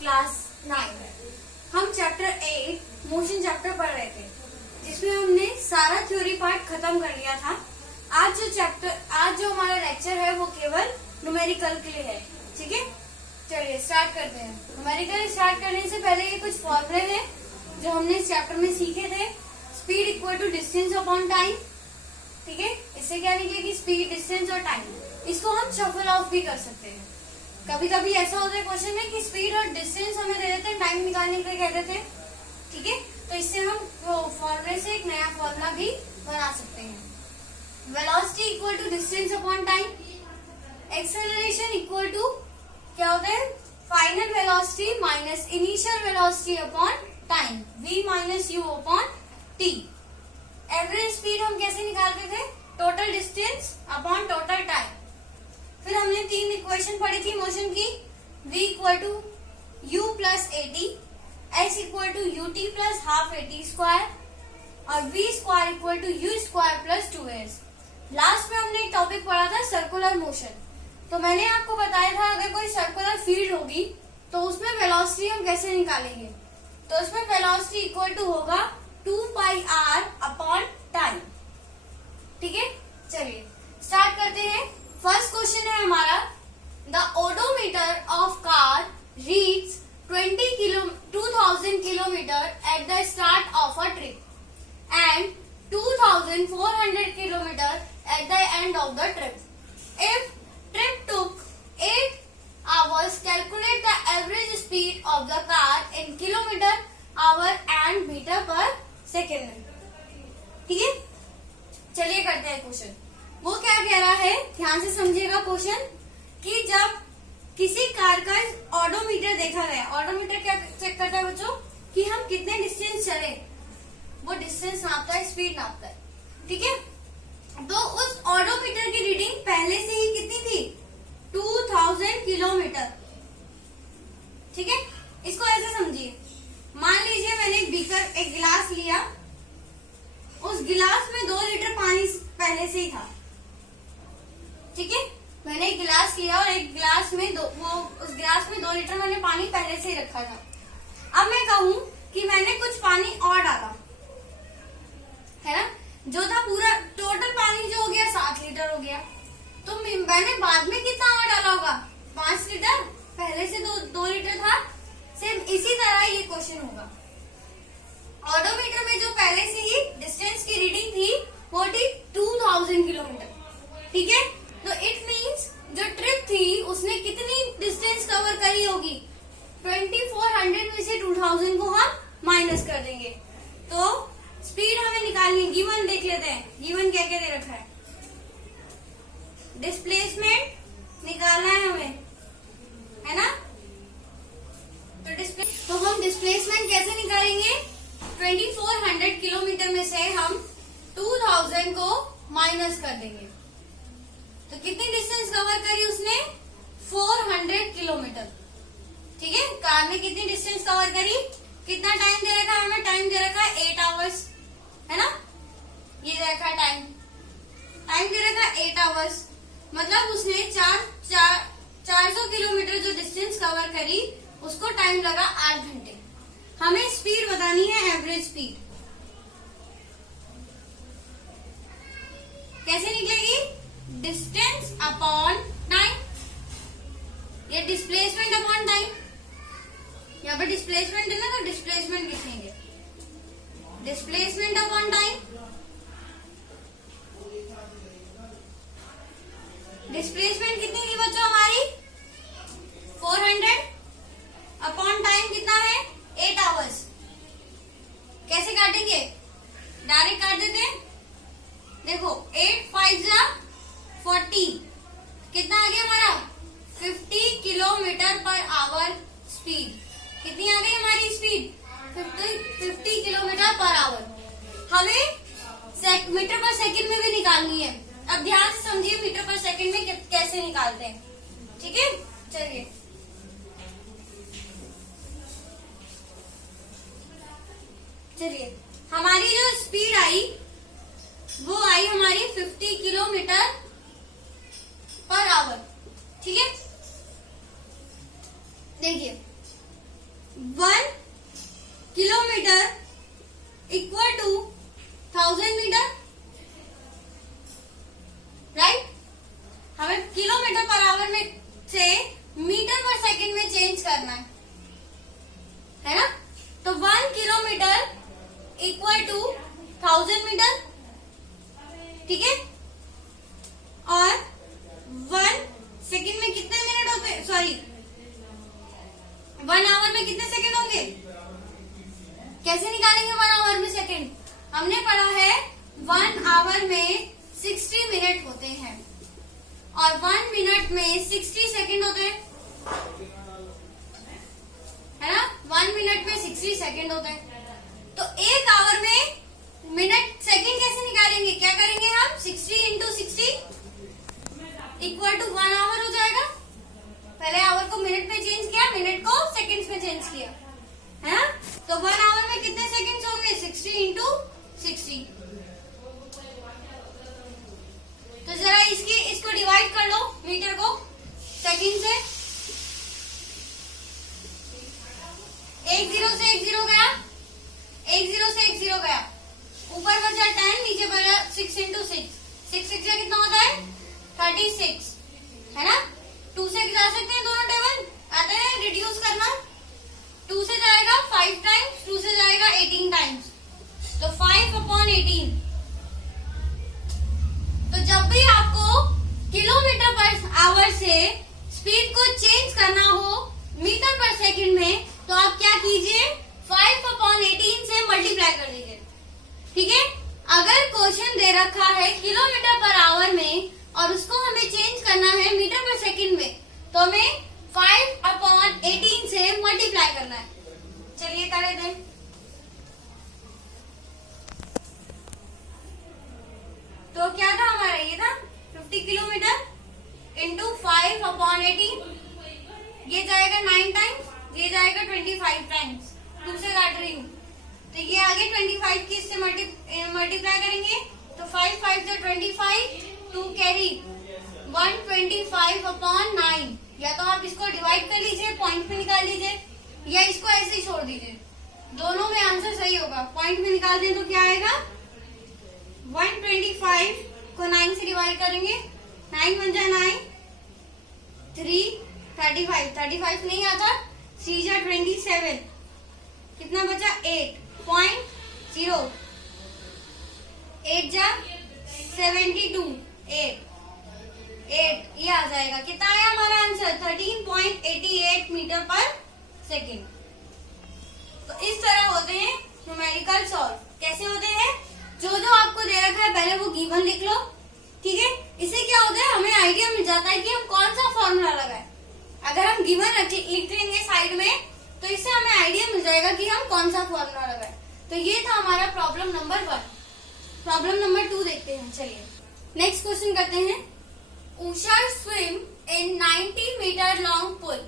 Class 9 हम chapter 8 motion chapter पढ़ रहे थे, जिसमें हमने सारा थ्योरी पार्ट खत्म कर लिया था। आज जो हमारा लेक्चर है वो केवल न्यूमेरिकल के लिए है। ठीक है, चलिए स्टार्ट करते हैं। न्यूमेरिकल स्टार्ट करने से पहले ये कुछ फॉर्मूले हैं जो हमने इस चैप्टर में सीखे थे। Speed equal to distance upon time. ठीक है, इससे क्या निकलेगी? स्पीड, डिस्टेंस और टाइम। इसको हम शफल ऑफ भी कर सकते हैं। कभी कभी ऐसा होता है क्वेश्चन में कि स्पीड और डिस्टेंस हमें दे देते हैं, टाइम निकालने के लिए कह देते हैं। ठीक है, तो इससे हम फॉर्मूले से एक नया फॉर्मूला भी बना सकते हैं। Velocity equal to distance upon time. Acceleration equal to क्या होता है? Final velocity minus initial velocity upon time, v minus u upon t. Average speed हम कैसे निकालते थे? Total distance upon total time. फिर हमने 3 इक्वेशन पढ़ी थी मोशन की। v equal to u plus a t, s equal to u t plus half a t square और v square equal to u square plus 2s। Last में हमने एक topic पढ़ा था सर्कुलर मोशन। तो मैंने आपको बताया था अगर कोई सर्कुलर फील्ड होगी तो उसमें वेलोसिटी हम कैसे निकालेंगे। तो उसमें वेलोसिटी इक्वल टू होगा 2 पाई r अपॉन टाइम। ठीक है, चलिए स्टार्ट करते हैं। फर्स्ट क्वेश्चन है हमारा, the odometer of car reads 2000 kilometre at the start of a trip and 2400 kilometre at the end of the trip. If trip took 8 hours, calculate the average speed of the car in kilometer hour and meter per second। ठीक है, चलिए करते हैं question. वो क्या कह रहा है, ध्यान से समझिएगा क्वेश्चन, कि जब किसी कार का ऑडोमीटर देखा गया। ऑडोमीटर क्या चेक करता है बच्चों? कि हम कितने डिस्टेंस चले, वो डिस्टेंस नापता है, स्पीड नापता है। ठीक है, तो उस ऑडोमीटर की रीडिंग पहले से ही कितनी थी? 2000 किलोमीटर। ठीक है, इसको ऐसे समझिए, मान लीजिए मैंने एक बीकर, एक गिलास लिया, उस गिलास में 2 लीटर पानी पहले से ही था। ठीक है, मैंने एक गिलास लिया और एक गिलास में उस गिलास में 2 लीटर मैंने पानी पहले से ही रखा था। अब मैं कहूं कि मैंने कुछ पानी और डाला, है ना, जो था पूरा टोटल पानी जो हो गया 7 लीटर हो गया। तो मैंने बाद में कितना और डाला होगा? 5 लीटर। पहले से 2 लीटर था। सेम इसी तरह ये क्वेश्चन होगा। ऑडोमीटर में जो पहले से ही डिस्टेंस की रीडिंग थी वो थी 2000 किलोमीटर। ठीक है, तो इट मींस जो ट्रिप थी उसने कितनी डिस्टेंस कवर करी होगी? 2400 में से 2000 को हम माइनस कर देंगे। तो स्पीड हमें निकालनी है। गिवन देख लेते हैं, गिवन क्या क्या दे रखा है। डिस्प्लेसमेंट निकालना है हमें, है ना। तो हम डिस्प्लेसमेंट कैसे निकालेंगे? 2400 किलोमीटर में से हम 2000 को माइनस कर देंगे। तो कितनी डिस्टेंस कवर करी उसने? 400 किलोमीटर। ठीक है, कार में कितनी डिस्टेंस कवर करी? कितना टाइम दे रखा है हमें? टाइम दे रखा है 8 आवर्स, है ना। ये दे रखा है टाइम दे रखा है 8 आवर्स। मतलब उसने 400 किलोमीटर जो डिस्टेंस कवर करी उसको टाइम लगा 8 घंटे। हमें स्पीड बतानी है, एवरेज स्पीड कैसे निकलेगी? डिस्टेंस अपॉन टाइम या डिस्प्लेसमेंट अपॉन टाइम। यहाँ पर डिस्प्लेसमेंट है ना, तो डिस्प्लेसमेंट लिखेंगे, डिस्प्लेसमेंट अपॉन टाइम। डिस्प्लेसमेंट कितनी थी बच्चों हमारी? 400 अपॉन टाइम कितना है? 8 आवर्स। कैसे काटेंगे? डायरेक्ट काट देते हैं। देखो 8 5 जा 40, कितना आ गया हमारा? 50 किलोमीटर पर आवर स्पीड। कितनी आ गई हमारी स्पीड? 50 kilometre per our. हमें मीटर पर सेकंड में भी निकालनी है। अब ध्यान से समझिए मीटर पर सेकंड में कैसे निकालते हैं। ठीक है, चलिए हमारी जो स्पीड आई वो आई हमारी 50 किलोमीटर पर आवर। ठीक है, देखिए 1 kilometre equal to 1000 metre, right. हमें किलोमीटर पर आवर में से मीटर पर सेकंड में चेंज करना है ना। तो 1 किलोमीटर इक्वल टू 1000 मीटर, ठीक है। और 1 सेकंड में कितने मिनट होते हैं, सॉरी 1 आवर में कितने सेकंड होंगे, कैसे निकालेंगे 1 आवर में सेकंड। हमने पढ़ा है 1 आवर में 60 मिनट होते हैं और 1 मिनट में 60 सेकंड होते हैं, है ना। 1 मिनट में 60 सेकंड होते हैं। तो 1 आवर में मिनट सेकंड कैसे निकालेंगे, क्या करेंगे हम, 60 इंटू 60 इक्वल टू 1 आवर हो जाएगा। पहले आवर को मिनट में चेंज किया, मिनट को सेकंड्स में चेंज किया, है ना। तो 1 आवर में कितने सेकंड्स होंगे, 60 इंटू 60। तो जरा इसको डिवाइड कर लो, मीटर को सेकंड से। 1 0 से 1 0 गया, 1 0 से 1 0 गया, ऊपर बचा 10, नीचे बचा 6 इंटू 6, 6 6 से कितना होता है 36, है ना। 2 से जा सकते हैं, दोनों टेबल आते हैं रिड्यूस करना। 2 से जाएगा 5 टाइम्स, 2 से जाएगा 18 टाइम्स, तो 5/18। तो जब भी आपको किलोमीटर पर आवर से स्पीड को चेंज करना हो मीटर पर सेकंड में, तो आप क्या कीजिए, 5/18 से मल्टीप्लाई कर दीजिए, ठीक है। अगर क्वेश्चन दे रखा है किलोमीटर पर आवर में और उसको हमें चेंज करना है मीटर पर सेकंड में, तो हमें 5/18 से मल्टीप्लाई करना है। चलिए कर दें। तो क्या था हमारा, ये था 50 किलोमीटर इंटू 5/18, ये जाएगा 9 टाइम्स, ये जाएगा 25 टाइम्स, 2 से काट रही हूँ। तो ये आगे 25 की इससे मल्टीप्लाई करेंगे, तो 5 5 से 25, 2 कैरी 125/9। या तो आप इसको डिवाइड कर लीजिए, पॉइंट में निकाल लीजिए, या इसको ऐसे ही छोड़ दीजिए, दोनों में आंसर सही होगा। पॉइंट में निकाल दें तो क्या आएगा, 125 को 9 से डिवाइड करेंगे, 9 बन जाए 9, 3 35 नहीं आता, 3 जा 27, कितना बचा 8.0, 8 जा 72, 8 ये आ जाएगा। कितना आया हमारा आंसर, 13.88 मीटर पर सेकंड। तो इस तरह होते हैं न्यूमेरिकल सॉल्व। कैसे होते हैं, जो आपको दे रखा है पहले वो गिवन लिख लो, ठीक है। इससे क्या होता है, हमें आइडिया मिल जाता है कि हम कौन सा फॉर्मूला लगाए। अगर हम गिवन लिख लेंगे साइड में, तो इससे हमें आइडिया मिल जाएगा कि हम कौन सा फॉर्मूला लगाए। तो ये था हमारा प्रॉब्लम नंबर 1। प्रॉब्लम नंबर 2 देखते हैं। चलिए नेक्स्ट क्वेश्चन करते हैं। Usha swim in 90 metre long pool.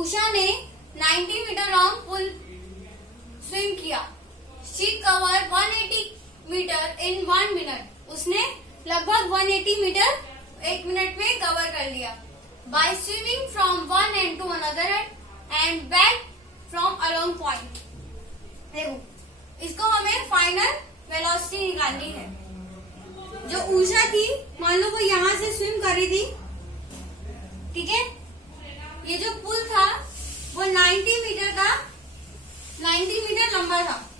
Usha ने 90 मीटर लॉन्ग पुल स्विम किया। She cover 180 metre in 1 minute. उसने लगभग 180 मीटर 1 मिनट में कवर कर लिया। By swimming from one end to another end back from along point. देखो, इसको हमें फाइनल वेलोसिटी निकालनी है। जो उषा थी, मान लो वो यहाँ से स्विम कर रही थी, ठीक है। ये जो पुल था वो 90 मीटर लंबा था।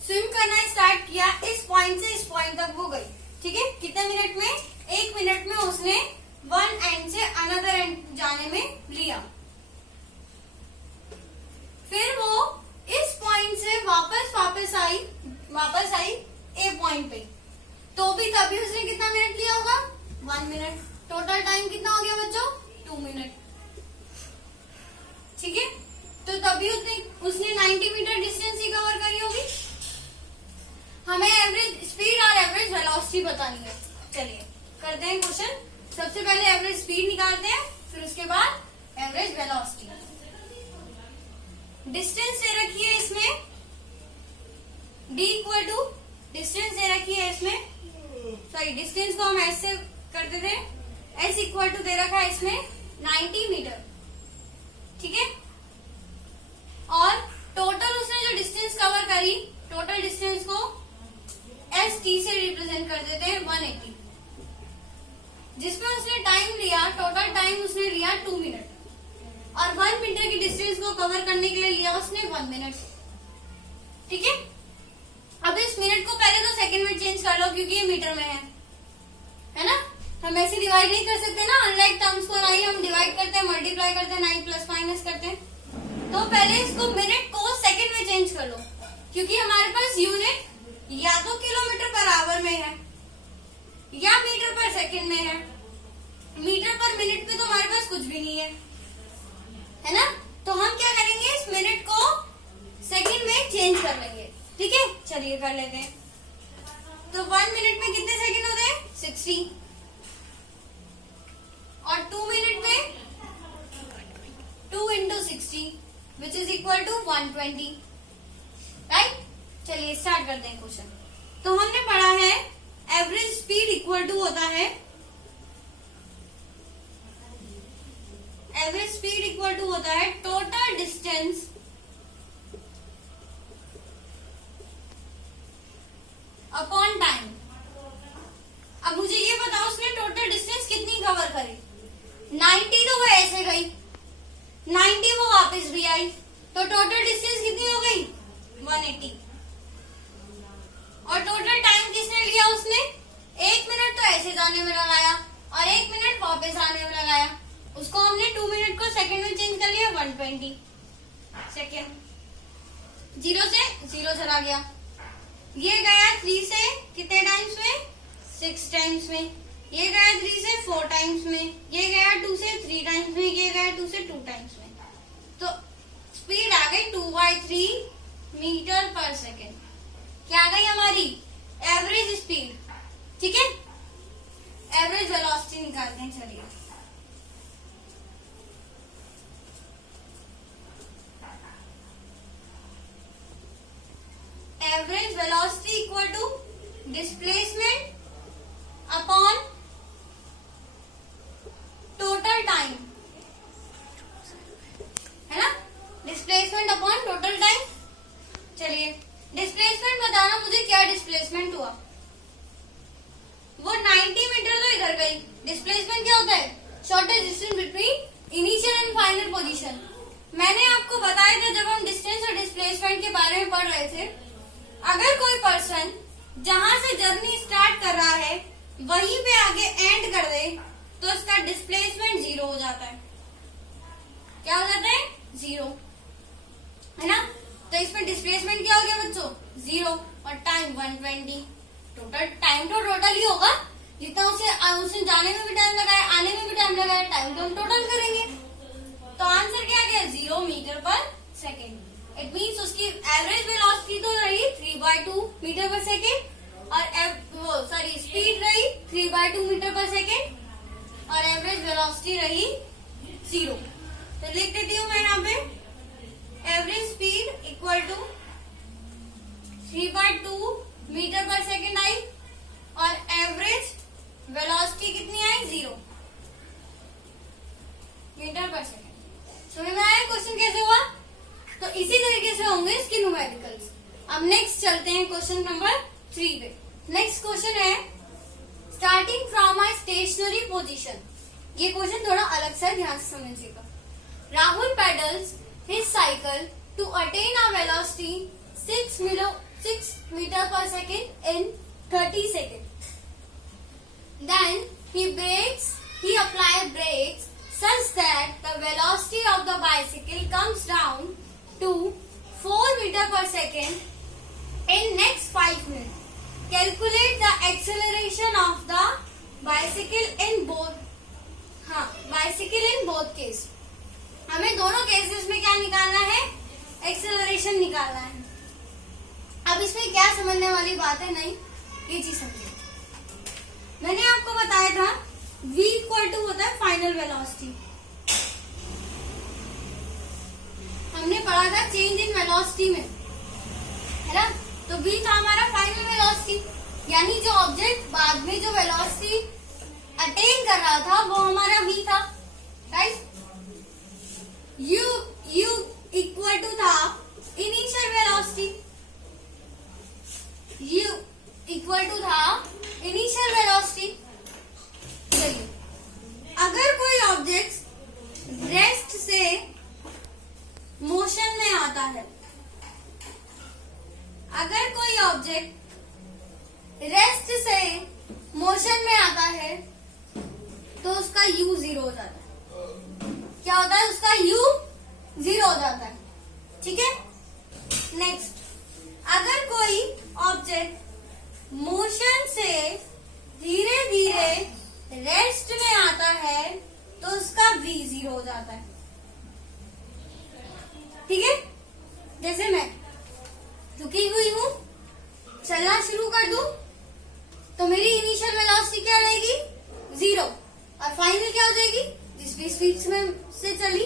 स्विम करना स्टार्ट किया, इस पॉइंट से इस पॉइंट तक वो गई, ठीक है। कितने मिनट में, 1 मिनट में उसने वन एंड से अनदर एंड जाने में लिया। फिर वो इस पॉइंट से वापस आई ए पॉइंट पे, तो भी तभी उसने कितना मिनट लिया होगा, 1 मिनट। टोटल टाइम कितना हो गया बच्चों, 2 मिनट, ठीक है। तो तभी उसने 90 मीटर डिस्टेंस ही कवर करी होगी। हमें एवरेज स्पीड और एवरेज वेलोसिटी बतानी है। चलिए करते हैं क्वेश्चन। सबसे पहले एवरेज स्पीड निकालते हैं, फिर उसके बाद एवरेज वेलोसिटी। डिस्टेंस दे रखी है इसमें, d इक्वल टू डिस्टेंस दे रखी है इसमें, सॉरी डिस्टेंस को हम ऐसे करते थे, s इक्वल टू दे रखा है इसमें 90 मीटर, ठीक है। देते हैं 180, जिसमें उसने टाइम लिया, टोटल टाइम उसने लिया 2 मिनट, और 1 मीटर की डिस्टेंस को कवर करने के लिए लिया उसने 1 मिनट। ठीक है, अब इस मिनट को पहले तो सेकंड में चेंज कर लो क्योंकि ये मीटर में है ना। हम ऐसे डिवाइड नहीं कर सकते ना, अनलाइक टर्म्स को नहीं हम डिवाइड करते हैं, मल्टीप्लाई करते हैं, नहीं प्लस माइनस करते हैं। तो पहले इसको मिनट को सेकंड में चेंज कर लो, क्योंकि हमारे पास यूनिट या तो किलोमीटर पर आवर में है या मीटर पर सेकंड में है। मीटर पर मिनट में तो हमारे पास कुछ भी नहीं है ना। तो हम क्या करेंगे, इस मिनट को सेकंड में चेंज कर लेंगे। ठीक है, चलिए कर लेते हैं। तो 1 मिनट में कितने सेकंड होते हैं, 60, और 2 मिनट में 2 into 60 which is equal to 120, right. चलिए स्टार्ट करते हैं क्वेश्चन। तो हमने पढ़ा है एवरेज स्पीड इक्वल टू होता है, एवरेज स्पीड इक्वल टू होता है टोटल डिस्टेंस अपॉन टाइम। अब मुझे ये बताओ उसने टोटल डिस्टेंस कितनी कवर करी, 90 तो वो ऐसे गई, 90 वो वापस भी आई, तो टोटल डिस्टेंस कितनी हो गई 180। और टोटल टाइम किसने लिया, उसने 1 मिनट तो ऐसे जाने में लगाया और 1 मिनट वापस आने में लगाया। उसको हमने 2 मिनट को सेकंड में चेंज कर लिया, 120 सेकंड। 0 से 0 चला गया, ये गया 3 से कितने टाइम्स में, 6 टाइम्स में, ये गया 3 से 4 टाइम्स में, ये गया 2 से 3 टाइम्स में, ये गया 2 से 2 टाइम्स में। तो स्पीड आ गई 2/3 मीटर पर सेकेंड। क्या आ गई हमारी एवरेज स्पीड। ठीक है, एवरेज वेलोसिटी निकालते हैं। चलिए average velocity equal to displacement upon total time, है ना, डिस्प्लेसमेंट अपॉन टोटल टाइम। चलिए डिस्प्लेसमेंट बताना मुझे, क्या डिस्प्लेसमेंट हुआ, वो 90 मीटर तो इधर गई। डिस्प्लेसमेंट क्या होता है, shortest distance between initial and final position. मैंने आपको बताया था जब हम डिस्टेंस और डिस्प्लेसमेंट के बारे में पढ़ रहे थे, अगर कोई पर्सन जहां से जर्नी स्टार्ट कर रहा है वहीं पे आगे एंड कर दे तो इसका डिस्प्लेसमेंट 0 हो जाता है। क्या हो जाता है, 0, है ना। तो इसमें डिस्प्लेसमेंट क्या हो गया बच्चों, 0, और टाइम 120। टोटल टाइम तो टोटल ही होगा, जितना उसे जाने में भी टाइम लगाया, आने में भी टाइम लगाया, टाइम तो हम टोटल करेंगे। तो आंसर क्या गया, 0 metre per second. It means उसकी एवरेज वेलोसिटी तो रही 3/2 मीटर पर सेकेंड, और स्पीड रही 3/2 मीटर पर सेकेंड, और एवरेज वेलोसिटी रही 0। तो लिख देती हूँ मैं यहाँ पे, average speed equal to 3/2 metre per second आई, और एवरेज वेलोसिटी कितनी आई, 0 मीटर पर सेकेंड। समझ में आया क्वेश्चन कैसे हुआ। तो इसी तरीके से होंगे इसके न्यूमेरिकल्स। अब नेक्स्ट चलते हैं क्वेश्चन नंबर 3 पे। नेक्स्ट क्वेश्चन है, starting from a stationary position. ये क्वेश्चन थोड़ा अलग सा, ध्यान से समझिएगा। Rahul pedals his cycle to attain a velocity 6 metre per second in 30 seconds. Then he applies brakes such that the velocity of the bicycle comes down to 4 meter per second in next 5 minutes. Calculate the acceleration of the bicycle in both case. हमें दोनों cases में क्या निकालना है, acceleration निकालना है। अब इसमें क्या समझने वाली बात है, नहीं ये चीज समझिए। मैंने आपको बताया था v इक्वल टू होता है फाइनल वेलोसिटी। हमने पढ़ा था चेंज इन वेलोसिटी में, है ना। तो v था हमारा फाइनल वेलोसिटी, यानी जो ऑब्जेक्ट बाद में जो वेलोसिटी अटेन कर रहा था वो हमारा v था, राइट। u इक्वल टू था initial velocity, u equal to था इनिशियल है, अगर कोई ऑब्जेक्ट रेस्ट से मोशन में आता है तो उसका u 0 हो जाता है। क्या होता है? उसका u 0 हो जाता है। ठीक है। नेक्स्ट, अगर कोई ऑब्जेक्ट मोशन से धीरे धीरे रेस्ट में आता है तो उसका v 0 हो जाता है। ठीक है। जैसे मैं रुकी हुई हूं, चलना शुरू कर दूं तो मेरी इनिशियल वेलोसिटी क्या रहेगी? 0, और फाइनल क्या हो जाएगी? जिस भी स्पीड में से चली।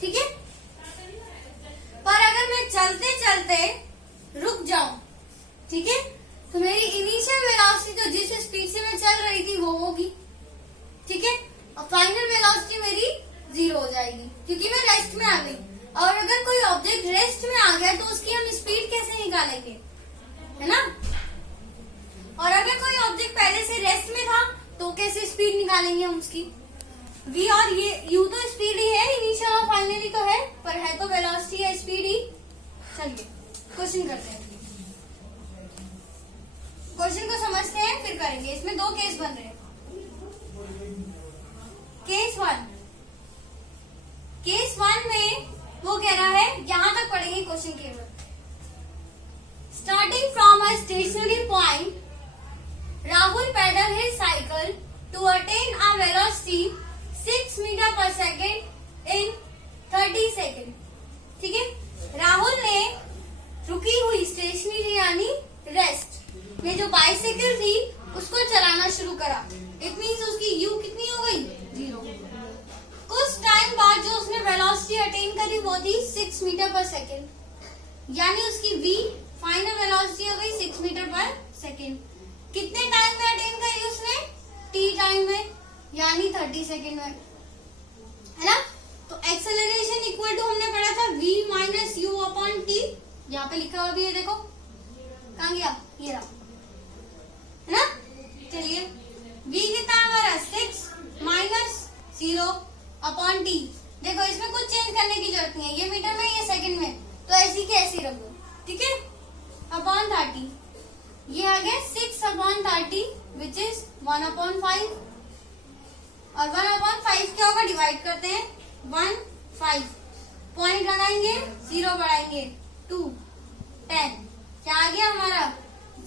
ठीक है। पर अगर मैं चलते चलते रुक जाऊं, ठीक है, तो मेरी इनिशियल वेलोसिटी तो जिस स्पीड से मैं चल रही थी वो होगी। ठीक है। और फाइनल वेलोसिटी मेरी 0 हो जाएगी क्योंकि मैं रेस्ट में आ गई। और अगर कोई ऑब्जेक्ट रेस्ट में आ गया तो उसकी हम स्पीड कैसे निकालेंगे, है ना? और अगर कोई ऑब्जेक्ट पहले से रेस्ट में था तो कैसे स्पीड निकालेंगे हम उसकी? v और ये u तो स्पीड ही है, इनिशियल और फाइनली तो है, पर है तो वेलोसिटी या स्पीड ही। चलिए क्वेश्चन करते हैं। क्वेश्चन को समझते हैं फिर करेंगे। इसमें 2 केस बन रहे हैं। केस 1, केस 1 में वो कह रहा है, यहां तक पढ़ेंगे क्वेश्चन केवल। Starting from a stationary point, Rahul pedaled his cycle to attain a velocity 6 meter per second in 30 seconds. ठीक है। राहुल ने रुकी हुई स्टेशनरी यानी रेस्ट में जो बाइसाइकिल थी उसको चलाना शुरू करा। इट मीन्स उसकी u कितनी हो गई? 0। कुछ टाइम बाद जो उसने वेलोसिटी अटेन करी वो थी 6 मीटर पर सेकेंड, यानी उसकी v फाइनल वेलोसिटी हो गई 6 मीटर पर सेकेंड। कितने टाइम में अटेन करी उसने? t टाइम में, यानी 30 सेकेंड में, है ना? तो एक्सेलरेशन इक्वल टू हमने पढ़ा था v minus u upon T. यहाँ पे लिखा हुआ भी है, देखो कहाँ गया? ये रहा, है ना? चलिए v कितना है हमारा? 6 माइनस 0 अपॉन टी। देखो इसमें कुछ चेंज करने की जरूरत नहीं है, ये मीटर में ये सेकंड में, तो ऐसी की ऐसी रख दो। ठीक है। अपॉन 30, ये आ गया 6 अपॉन 30 विच इज 1 अपॉन 5, और 1 अपॉन 5 क्या होगा? डिवाइड करते हैं 1 5, पॉइंट लगाएंगे 0 बढ़ाएंगे 2 10, क्या आ गया हमारा?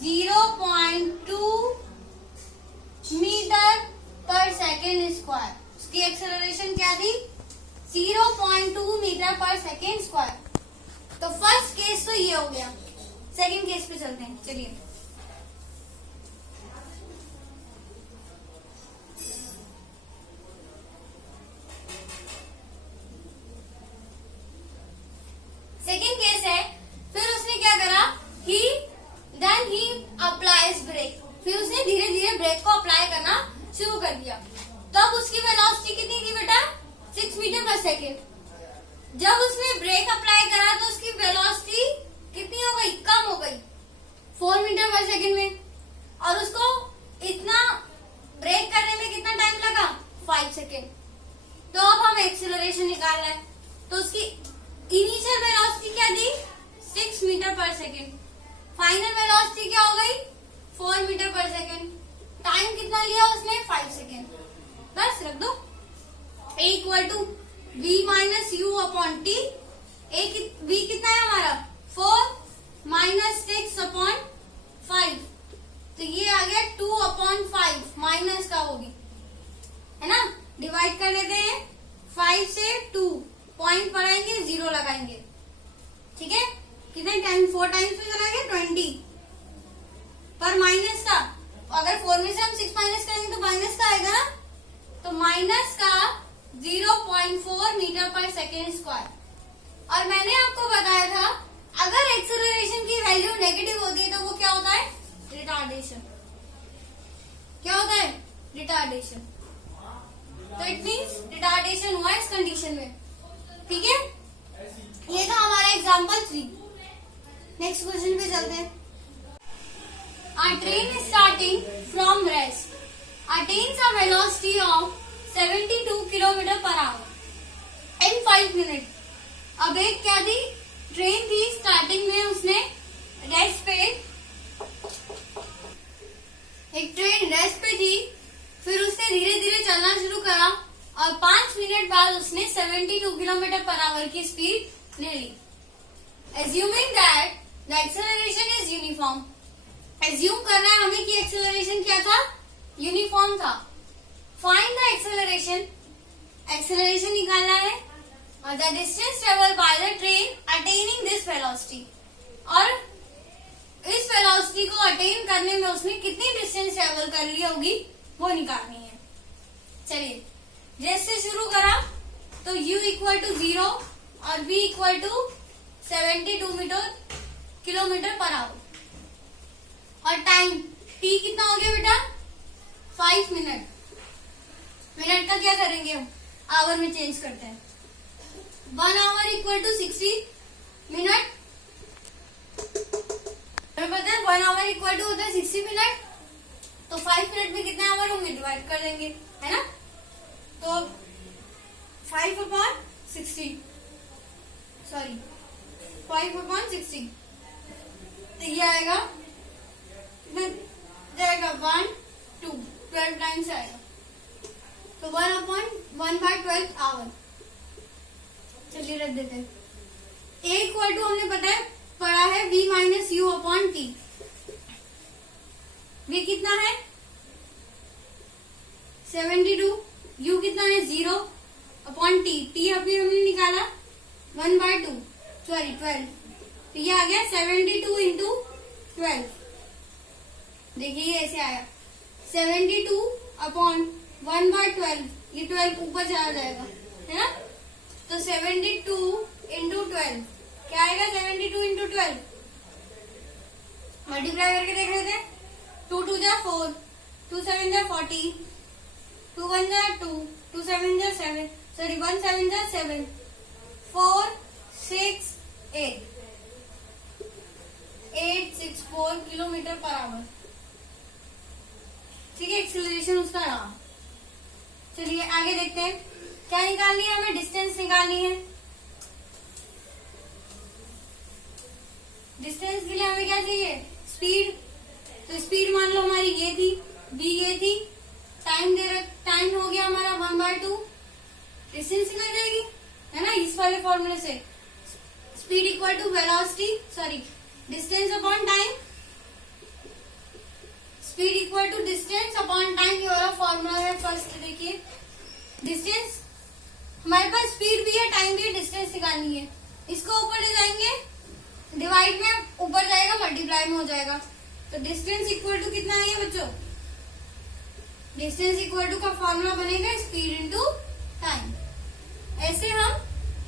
0.2 मीटर पर सेकेंड स्क्वायर। उसकी एक्सेलरेशन क्या थी? 0.2 मीटर पर सेकेंड स्क्वायर। तो फर्स्ट केस तो ये हो गया। सेकेंड केस पे चलते हैं। चलिए सेकेंड केस है, फिर उसने क्या करा? Then he applies brake. फिर उसने धीरे धीरे ब्रेक को अप्लाई करना शुरू कर दिया। तब उसकी वेलोसिटी कितनी थी बेटा? 6 मीटर पर सेकेंड। जब उसने ब्रेक अप्लाई करा तो उसकी वेलोसिटी कितनी हो गई? कम हो गई 4 मीटर पर सेकेंड में, और उसको इतना ब्रेक करने में कितना टाइम लगा? 5 सेकेंड। तो अब हम एक्सेलरेशन निकाल रहे हैं, तो उसकी इनिशियल वेलोसिटी क्या दी? 6 metre per second. Final velocity क्या हो गई? 4 मीटर पर सेकेंड। टाइम कितना लिया उसने? 5 सेकेंड। बस रख दो। a equal to v minus u upon t. v कितना है हमारा? 4 माइनस 6 अपॉन 5, तो ये आ गया 2 अपॉन 5, माइनस का होगी, है ना? डिवाइड कर लेते हैं 5 से 2, पॉइंट पढ़ाएंगे 0 लगाएंगे। ठीक है। कितने टाइम? 4 टाइम्स में चला गया 20, पर माइनस का, अगर 4 में से हम 6 माइनस करेंगे तो माइनस का आएगा ना, तो माइनस का 0.4 मीटर पर सेकेंड स्क्वायर। और मैंने आपको बताया था अगर एक्सेलरेशन की वैल्यू नेगेटिव होती है तो वो क्या होता है? रिटार्डेशन। क्या होता है? रिटार्डेशन। तो इट मीन्स रिटार्डेशन हुआ इस कंडीशन में। ठीक है। ये था हमारा एग्जाम्पल 3। नेक्स्ट क्वेश्चन पे चलते हैं। A train starting from rest attains a velocity of 72 km per hour in 5 minutes. अब एक क्या थी? ट्रेन थी, स्टार्टिंग में उसने रेस्ट पे, एक ट्रेन रेस्ट पे थी, फिर उसने धीरे धीरे चलना शुरू करा और 5 मिनट बाद उसने 72 किलोमीटर पर आवर की स्पीड ले ली। Assuming that the acceleration is uniform, assume करना है हमें कि acceleration क्या था, यूनिफॉर्म था। Find the acceleration, acceleration निकालना है, और the distance traveled by the train attaining this velocity, और इस वेलोसिटी को अटेन करने में उसने कितनी डिस्टेंस ट्रेवल कर ली होगी वो निकालनी है। चलिए रेस से शुरू करा तो u इक्वल टू 0 और v equal to 72 kilometre per hour, और टाइम t कितना हो गया बेटा, 5 मिनट। मिनट का क्या करेंगे हम, आवर में चेंज करते हैं। 1 आवर इक्वल टू 60 मिनट, हमें पता है 1 आवर इक्वल टू होता है 60 मिनट, तो 5 मिनट में कितने आवर होंगे डिवाइड कर देंगे, है ना। तो 5/60, सॉरी 5/60, तो ये आएगा कितना जाएगा, 1 2 12 टाइम्स आएगा, तो 1/1/12 आवर। चलिए रख देते हैं। a इक्वल टू हमने पता है पढ़ा है v minus u upon t. v कितना है 72, u कितना है 0 अपॉन टी, टी अभी हमने निकाला 1/2 सॉरी 12, तो ये आ गया 72 इंटू 12। देखिए ये ऐसे आया 72 अपॉन 1/12, ये 12 ऊपर चला जाएगा, है ना। तो 72 इंटू 12 क्या आएगा, 72 इंटू 12 मल्टीप्लाई करके देख रहे थे। 2 2 जा 4, 2 7 जा 40, 2 1 जा 2, 2 7 जा 7, सॉरी 1 7 जा 7, 4 6 864 किलोमीटर पर आवर। ठीक है, एक्सेलरेशन उसका रहा। चलिए आगे देखते हैं क्या निकालनी है, हमें डिस्टेंस निकालनी है। डिस्टेंस के लिए हमें क्या चाहिए, स्पीड। तो स्पीड मान लो हमारी ये थी, v ये थी, टाइम दे रहा, टाइम हो गया हमारा 1/2, डिस्टेंस निकल जाएगी, है ना, इस वाले फॉर्मूले से। Speed equal to velocity, sorry distance upon time, speed equal to distance upon time, ये वाला फॉर्मूला है। फर्स्ट देखिए डिस्टेंस, हमारे पास स्पीड भी है, टाइम भी है, डिस्टेंस निकालनी है। इसको ऊपर ले जाएंगे, डिवाइड में ऊपर जाएगा, मल्टीप्लाई में हो जाएगा। तो डिस्टेंस इक्वल टू कितना है ये बच्चों, डिस्टेंस इक्वल टू का फॉर्मूला बनेगा स्पीड इनटू टाइम। ऐसे हम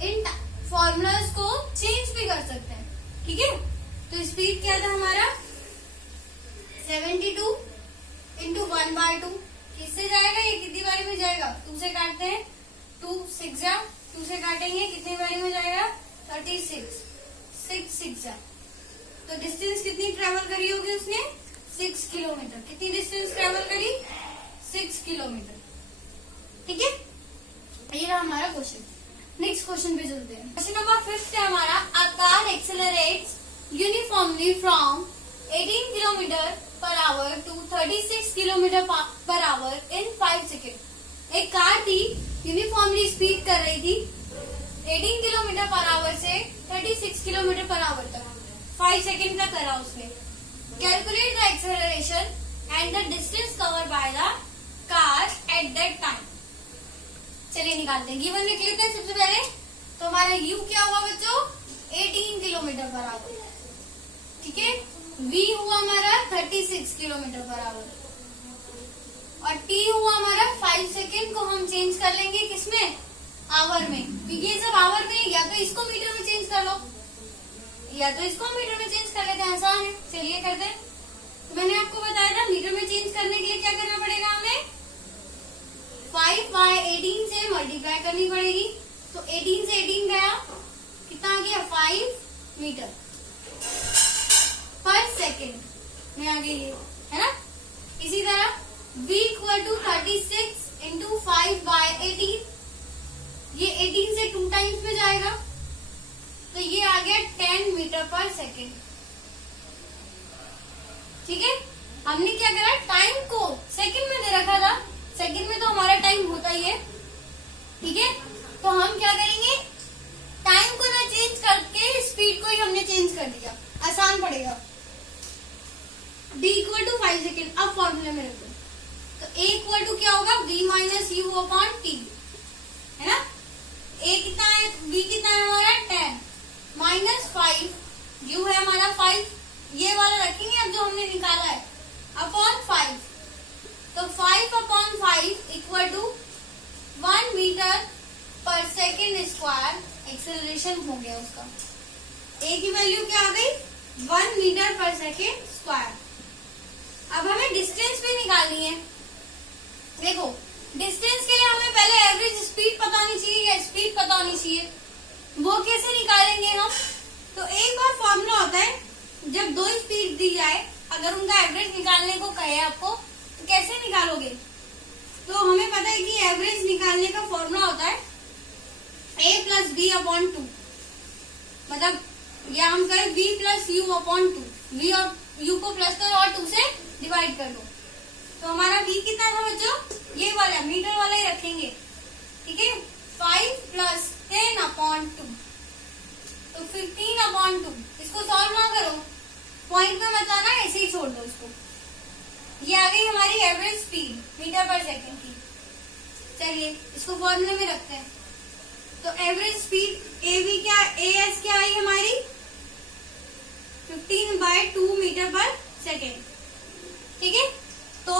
इन फॉर्मूलाज को चेंज भी कर सकते हैं, ठीक है। तो स्पीड क्या था हमारा 72 इंटू 1/2, किससे जाएगा ये, कितनी बारी में जाएगा, 2 से काटते हैं, 2 6 जा, 2 से काटेंगे कितनी बारी में जाएगा 36, 6 6 जा। तो डिस्टेंस कितनी ट्रेवल करी होगी उसने, 6 किलोमीटर। कितनी डिस्टेंस ट्रेवल करी, 6 किलोमीटर, ठीक है। ये रहा हमारा क्वेश्चन। नेक्स्ट क्वेश्चन पे चलते हैं। क्वेश्चन नंबर 5 है हमारा, a car accelerates uniformly from 18 kilometre per hour to 36 kilometre per hour in 5 second. एक कार थी, यूनिफॉर्मली स्पीड कर रही थी 18 किलोमीटर पर आवर से 36 किलोमीटर पर आवर तक, 5 सेकेंड का करा उसने। Calculate the acceleration and the distance cover by the car at that time. चलिए निकालते हैं, गिवन लिख लेते हैं सबसे पहले। तो हमारा u क्या हुआ बच्चों, 18 किलोमीटर पर आवर, ठीक है। v हुआ हमारा 36 किलोमीटर पर आवर, और t हुआ हमारा 5 सेकेंड को हम चेंज कर लेंगे किसमें, आवर में। ये जब आवर में, या तो इसको मीटर में चेंज कर लो, या तो इसको मीटर में चेंज कर लेते हैं, आसान है। चलिए करते हैं। तो मैंने आपको बताया था मीटर में चेंज करने के लिए क्या करना पड़ेगा, हमें 5/18 से मल्टीप्लाई करनी पड़ेगी। तो 18 से 18 गया, कितना आ गया 5 मीटर पर सेकेंड में आ गई ये, है ना। इसी तरह v इक्वल टू 36 इंटू 5/18, ये 18 से 2 टाइम्स में जाएगा, तो ये आ गया मीटर पर सेकेंड। ठीक है, हमने क्या करा, टाइम को सेकंड में दे रखा था, सेकंड में तो हमारा टाइम होता ही है। ठीक है, तो हम क्या करेंगे, टाइम को ना चेंज करके स्पीड को ही हमने चेंज कर दिया, आसान पड़ेगा। d इक्वल टू 5 सेकेंड, अब फॉर्मूले में रखो, तो a इक्वल टू क्या होगा, v minus u upon T, है ना। a कितना है, v कितना है हमारा 10 माइनस 5, u है हमारा 5, ये वाला रखेंगे अब जो हमने निकाला है, अपॉन 5, तो 5 upon 5 equal to 1 metre per second square acceleration हो गया उसका। a की वैल्यू क्या आ गई, 1 मीटर पर सेकेंड स्क्वायर। अब हमें डिस्टेंस भी निकालनी है। देखो, डिस्टेंस के लिए हमें पहले एवरेज स्पीड पता होनी चाहिए या स्पीड पता होनी चाहिए, वो कैसे निकालेंगे हम, तो एक बार फॉर्मूला होता है, जब दो स्पीड दी जाए, अगर उनका एवरेज निकालने को कहे आपको, तो कैसे निकालोगे, तो हमें पता है कि एवरेज निकालने का फॉर्मूला होता है a प्लस बी अपॉन 2, मतलब या हम कहें v plus you upon 2, v और u को प्लस करो और 2 से डिवाइड कर दो, तो हमारा v कितना था बच्चों, ये वाला मीटर वाला ही रखेंगे। ठीक है, 5 प्लस 10 अपॉन 2, तो 15 अपॉन 2, इसको सॉल्व ना करो, पॉइंट में मत आना, ऐसे ही छोड़ दो इसको। ये आ गई हमारी एवरेज स्पीड मीटर पर सेकंड की। चलिए इसको फॉर्मूले में रखते हैं, तो एवरेज स्पीड एवी क्या, एएस क्या आई हमारी 15/2 मीटर पर सेकेंड। ठीक है, तो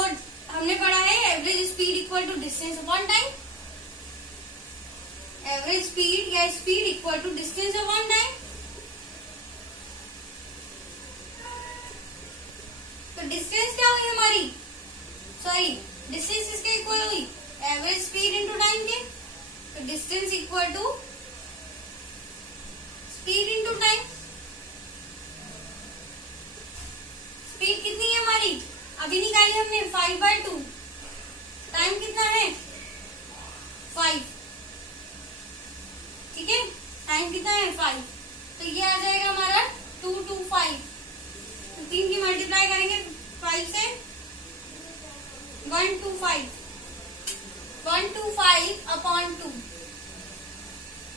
हमने पढ़ा है average speed equal to distance upon time, average speed या speed equal to distance upon time. तो डिस्टेंस क्या हुई हमारी, सॉरी डिस्टेंस किसके इक्वल हुई, एवरेज स्पीड इनटू टाइम के, तो distance equal to speed into time. Speed कितनी है हमारी, अभी निकाली हमने 5/2, टाइम कितना है 5, ठीक है, टाइम कितना है 5, तो ये आ जाएगा हमारा 2 to 5, 3 की मल्टीप्लाई करेंगे 5 से, 1 to 5 अपॉन 2।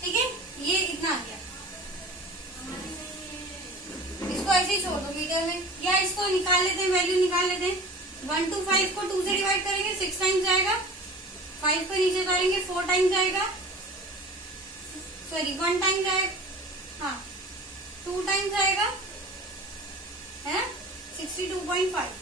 ठीक है, ये इतना आ गया, इसको ऐसे ही छोड़ दो मीटर में, या इसको निकाल लेते हैं, वैल्यू निकाल लेते हैं। 1 to 5 को 2 से डिवाइड करेंगे 6 टाइम्स आएगा, 5 को नीचे उतारेंगे 4 टाइम्स आएगा, सॉरी 1 टाइम्स आएगा, हाँ 2 टाइम्स आएगा, है ना 62.5।